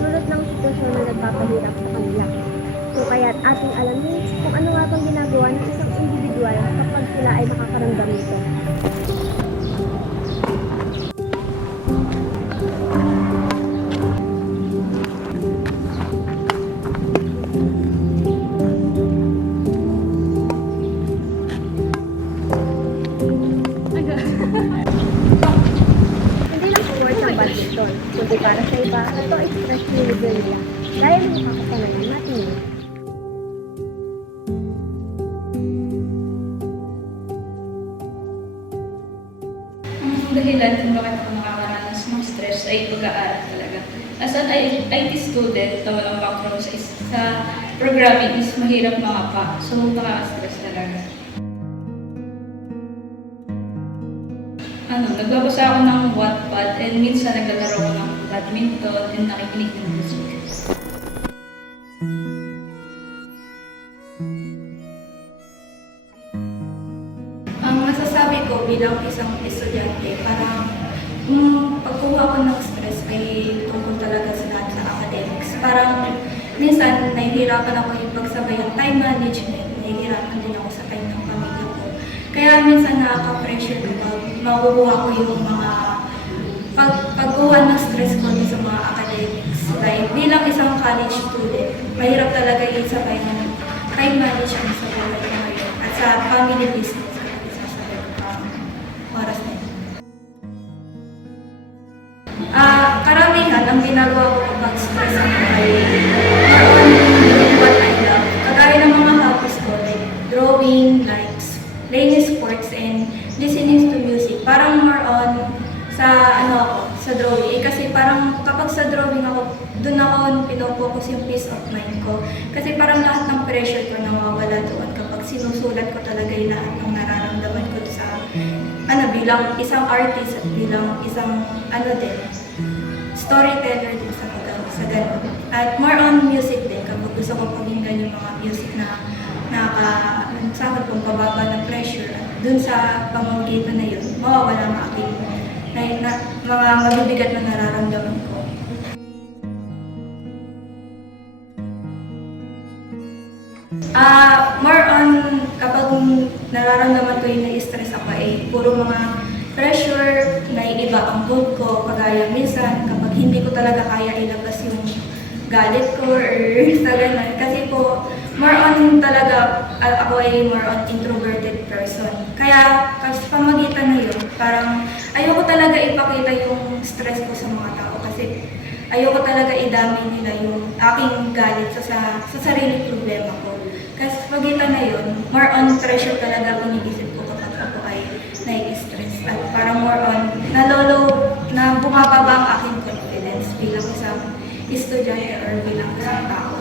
dulot ng sitwasyon na nagpapahirap sa kanila. So kaya't ating alamin kung ano nga bang ginagawa ng isang individual kapag sila ay nakakaramdam nito. Hindi lang sport ng badminton, kundi para sa iba, ito ay stress reliever nila dahil nakakapanalan natin yun. Ang dahilan kung bakit ako nakakaranas ng stress ay pag-aaral talaga. As an IT student na walang background sa programming is mahirap makapa. So, nakaka-stress talaga. Nagbabasa ako ng Wattpad and minsan naglalaro ako ng badminton and nakikinig ng music. Ang masasabi ko bilang isang estudyante, parang pagkuha ko ng stress ay tungkol talaga sa academics. Parang minsan nahihirapan ako yung pagsabay ng time management, nahihirapan din ako sa time ng pamilya ko. Kaya minsan nakaka-pressure kapag makukuha ko yung mga pagkuha ng stress ko sa mga academics. Like bilang isang college student, mahirap talaga yung sabay ng time management sa buhay ko ngayon at sa family business. Oras na yun. Karamihan, ang ginagawa ko kapag stress ako ay doing what I love. Kagaya ng mga hobbies ko, like drawing, likes, playing sports, and listening to music. Parang more on sa drawing. Kasi parang kapag sa drawing ako, doon ako pinopokus yung peace of mind ko. Kasi parang lahat ng pressure ko nawawala doon kapag sinusulat ko talaga yung lahat ng nararamdaman ko sa bilang isang artist at bilang isang din, storyteller din sa ganun. At more on music din, kapag gusto ko pakinggan yung mga music na sa akin kung pababa ng pressure at dun sa pamamagitan na yun, mawawala ang aking mga mabibigat na nararamdaman ko. More on kapag nararamdaman ko yung na-stress ako puro mga pressure, naiiba ang mood ko, kagaya minsan kapag hindi ko talaga kaya ilabas yung galit ko or sa ganun. Kasi po, more on talaga, ako ay more on introverted person. Kaya kasi pamagitan na yun, parang ayoko talaga ipakita yung stress ko sa mga tao kasi ayoko talaga idami nila yung aking galit sa sarili problema ko. Kasi pagitan na yun, more on pressure talaga ang iniisip ko kapag ako ay nai-stress. At parang more on na bumababa ang aking confidence bilang isang estudyante or bilang isang tao.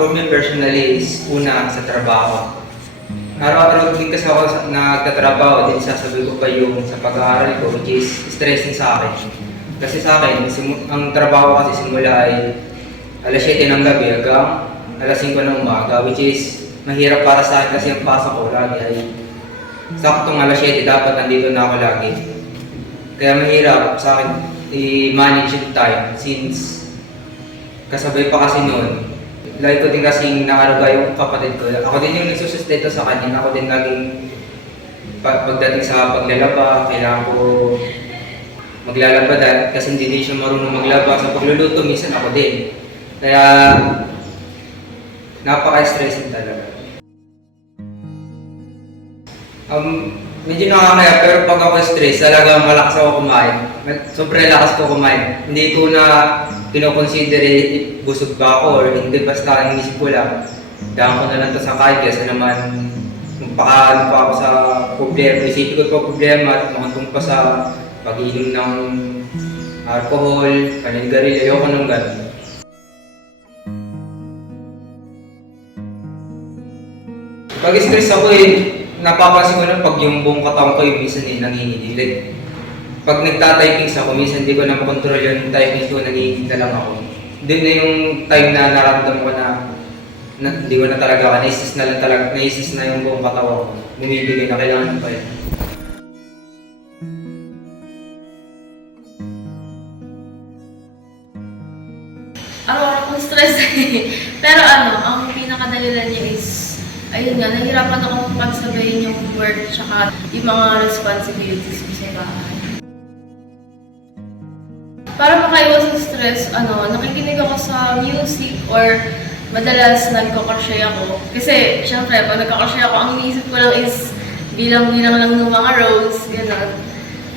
For me personally is una sa trabaho. Araw-araw din kasi ako nagtatrabaho, din sasabi ko pa yung sa pag-aaral ko, which is stressing sa akin. Kasi sa akin, ang trabaho kasi simula ay alas 7 ng gabi hanggang alas 5 ng umaga, which is mahirap para sa akin kasi ang pasok ko lagi ay saktong alas 7, dapat nandito na ako lagi. Kaya mahirap sa akin i-manage yung time since kasabay pa kasi noon. Lagi ko din kasing nakaruga yung kapatid ko. Ako din yung nagsusustento sa kanya. Ako din laging pagdating sa paglalaba, kailangan ko maglalaba kasi hindi din siya marunong maglaba. Sa pagluluto, minsan ako din. Kaya napaka-stressing talaga. Medyo nakakaya pero pag ako stress, talaga malakas ako kumain. Sobrang lakas ko kumain. Hindi ko na kinoconsider busog ba ako or hindi, basta ang isip ko lang. Dahil ko na lang ito sa kain kasi naman magpakaano pa ako sa problema. Isipin ko pa problema at makatong pa sa pag-inom ng alcohol, kanil-garil, ayoko ng gano'n. Pag stress ako napapansin ko na pag yung buong katawan ko minsan nanginginig. Pag nagtatyping ako, minsan hindi ko na makontrol yung typing ko, nanginginig na lang ako. Doon na yung time na nararamdaman ko na hindi ko na talaga, naisis na lang talaga, naisis na yung buong katawan ko. Bumibigay na kailangan pa yun. Araw-araw kong stress eh. Pero ang pinakadahilan niya is, ayun nga, nahirapan akong pagsabayin yung work tsaka yung mga responsibilities ko sa bahay. Para makaiwas sa stress, nakikinig ako sa music or madalas nagko-crochet ako. Kasi, syempre, pag nagko-crochet ako, ang iniisip ko lang is bilang-bilang lang ng mga rows, gano'n.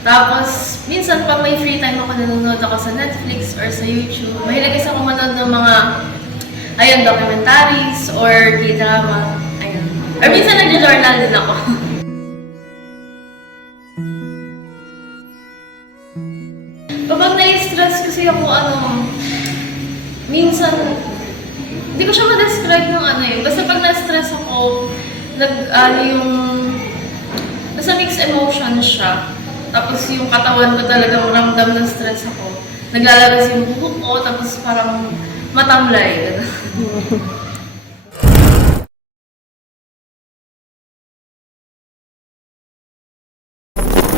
Tapos, minsan pag may free time ako, nanonood ako sa Netflix or sa YouTube. Mahilig isa ako manood ng mga, documentaries or k-drama. Ayun. Or minsan nag-journal din ako. Kapag nai-stress kasi ako, minsan, hindi ko siya ma-describe ng Basta pag na-stress ako, basta mixed emotion siya. Tapos yung katawan ko talagang ramdam ng stress ako. Naglalabas yung buhok ko, tapos parang matamlay.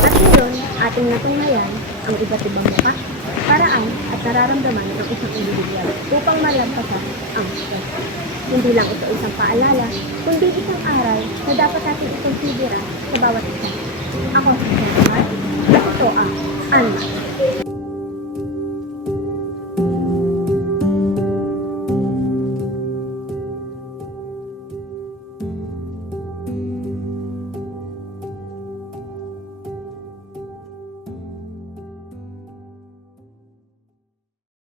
At ngayon, ating natunghayan ang iba't ibang mukha, paraan at nararamdaman ng isang individual upang malampasan ang stress. Hindi lang ito isang paalala, kundi isang aral na dapat natin ikonsidera sa bawat isa. Ako si Jennifer, at ito ang Anma.